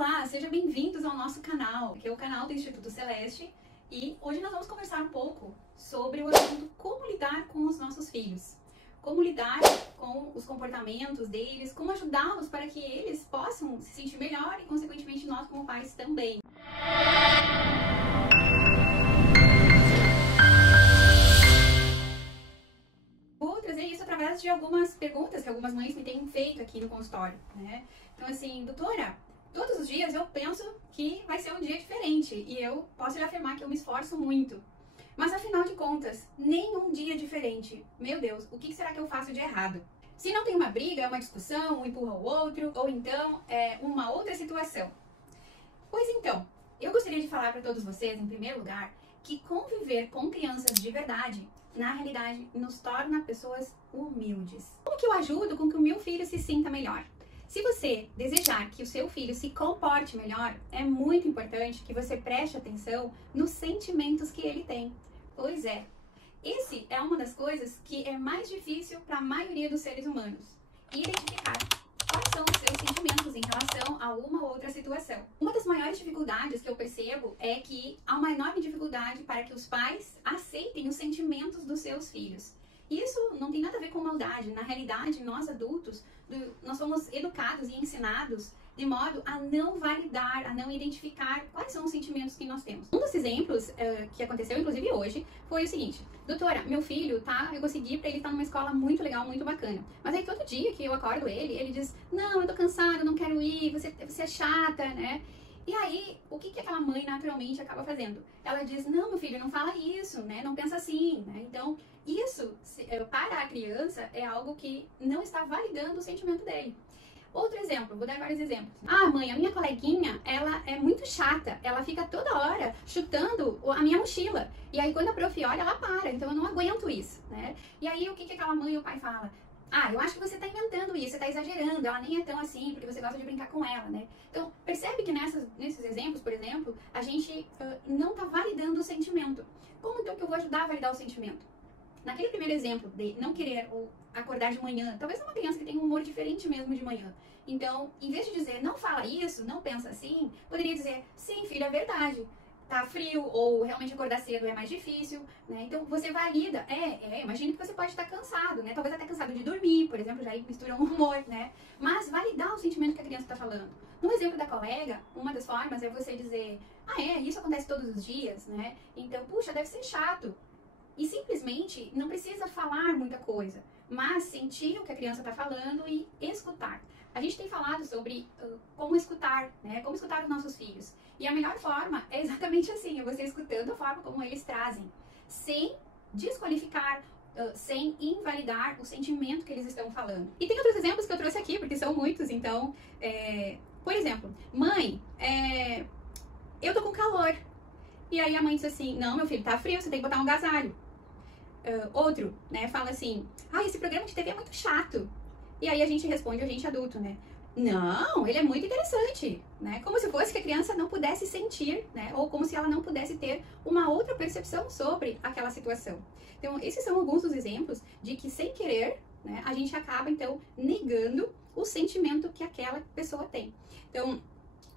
Olá, sejam bem-vindos ao nosso canal, que é o canal do Instituto Celeste, e hoje nós vamos conversar um pouco sobre o assunto como lidar com os nossos filhos, como lidar com os comportamentos deles, como ajudá-los para que eles possam se sentir melhor e, consequentemente, nós como pais também. Vou trazer isso através de algumas perguntas que algumas mães me têm feito aqui no consultório, né? Então, assim, doutora, todos os dias eu penso que vai ser um dia diferente e eu posso lhe afirmar que eu me esforço muito. Mas, afinal de contas, nenhum dia é diferente. Meu Deus, o que será que eu faço de errado? Se não tem uma briga, é uma discussão, um empurra o outro, ou então é uma outra situação. Pois então, eu gostaria de falar para todos vocês, em primeiro lugar, que conviver com crianças de verdade, na realidade, nos torna pessoas humildes. Como que eu ajudo com que o meu filho se sinta melhor? Se você desejar que o seu filho se comporte melhor, é muito importante que você preste atenção nos sentimentos que ele tem. Pois é, esse é uma das coisas que é mais difícil para a maioria dos seres humanos. Identificar quais são os seus sentimentos em relação a uma ou outra situação. Uma das maiores dificuldades que eu percebo é que há uma enorme dificuldade para que os pais aceitem os sentimentos dos seus filhos. Isso não tem nada a ver com maldade. Na realidade, nós adultos, nós somos educados e ensinados de modo a não validar, a não identificar quais são os sentimentos que nós temos. Um dos exemplos que aconteceu, inclusive hoje, foi o seguinte: doutora, meu filho, eu consegui para ele estar numa escola muito legal, muito bacana. Mas aí todo dia que eu acordo ele diz, não, eu tô cansado, não quero ir, você é chata, né? E aí, o que aquela mãe naturalmente acaba fazendo? Ela diz, não, meu filho, não fala isso, né? Não pensa assim, né? Então, isso, para a criança, é algo que não está validando o sentimento dele. Outro exemplo, vou dar vários exemplos. Ah, mãe, a minha coleguinha, ela é muito chata. Ela fica toda hora chutando a minha mochila. E aí, quando a prof olha, ela para. Então, eu não aguento isso, né? E aí, o que aquela mãe ou pai fala? Ah, eu acho que você está inventando isso, você está exagerando, ela nem é tão assim, porque você gosta de brincar com ela, né? Então, percebe que nesses exemplos, por exemplo, a gente não está validando o sentimento. Como então que eu vou ajudar a validar o sentimento? Naquele primeiro exemplo de não querer ou acordar de manhã, talvez uma criança que tem um humor diferente mesmo de manhã. Então, em vez de dizer, não fala isso, não pensa assim, poderia dizer, sim, filho, é verdade. Tá frio ou realmente acordar cedo é mais difícil, né? Então você valida, imagina que você pode estar cansado, né? Talvez até cansado de dormir, por exemplo, já aí mistura um humor, né? Mas validar o sentimento que a criança está falando. No exemplo da colega, uma das formas é você dizer, isso acontece todos os dias, né? Então, puxa, deve ser chato. E simplesmente não precisa falar muita coisa, mas sentir o que a criança está falando e escutar. A gente tem falado sobre como escutar, né? Como escutar os nossos filhos. E a melhor forma é exatamente assim, é você escutando a forma como eles trazem, sem desqualificar, sem invalidar o sentimento que eles estão falando. E tem outros exemplos que eu trouxe aqui, porque são muitos, então, por exemplo, mãe, eu tô com calor. E aí a mãe diz assim, não, meu filho, tá frio, você tem que botar um agasalho. Outro, né, fala assim, esse programa de TV é muito chato. E aí a gente responde, a gente adulto, né? Não, ele é muito interessante, né? Como se fosse que a criança não pudesse sentir, né? Ou como se ela não pudesse ter uma outra percepção sobre aquela situação. Então, esses são alguns dos exemplos de que, sem querer, né, a gente acaba, então, negando o sentimento que aquela pessoa tem. Então,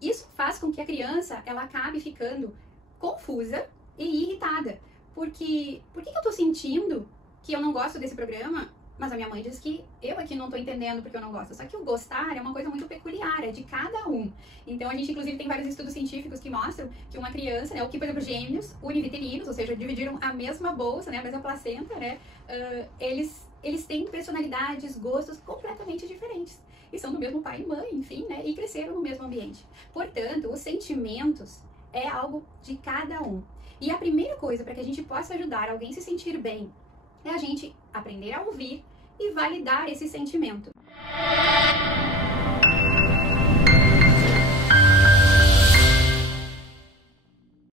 isso faz com que a criança, ela acabe ficando confusa e irritada. Porque, por que eu tô sentindo que eu não gosto desse programa? Mas a minha mãe diz que eu aqui não tô entendendo porque eu não gosto. Só que o gostar é uma coisa muito peculiar, é de cada um. Então a gente inclusive tem vários estudos científicos que mostram que uma criança, né, ou que, por exemplo, gêmeos univitelinos, ou seja, dividiram a mesma bolsa, né, a mesma placenta, né, eles têm personalidades, gostos completamente diferentes. E são do mesmo pai e mãe, enfim, né, e cresceram no mesmo ambiente. Portanto, os sentimentos é algo de cada um. E a primeira coisa para que a gente possa ajudar alguém a se sentir bem é a gente aprender a ouvir e validar esse sentimento.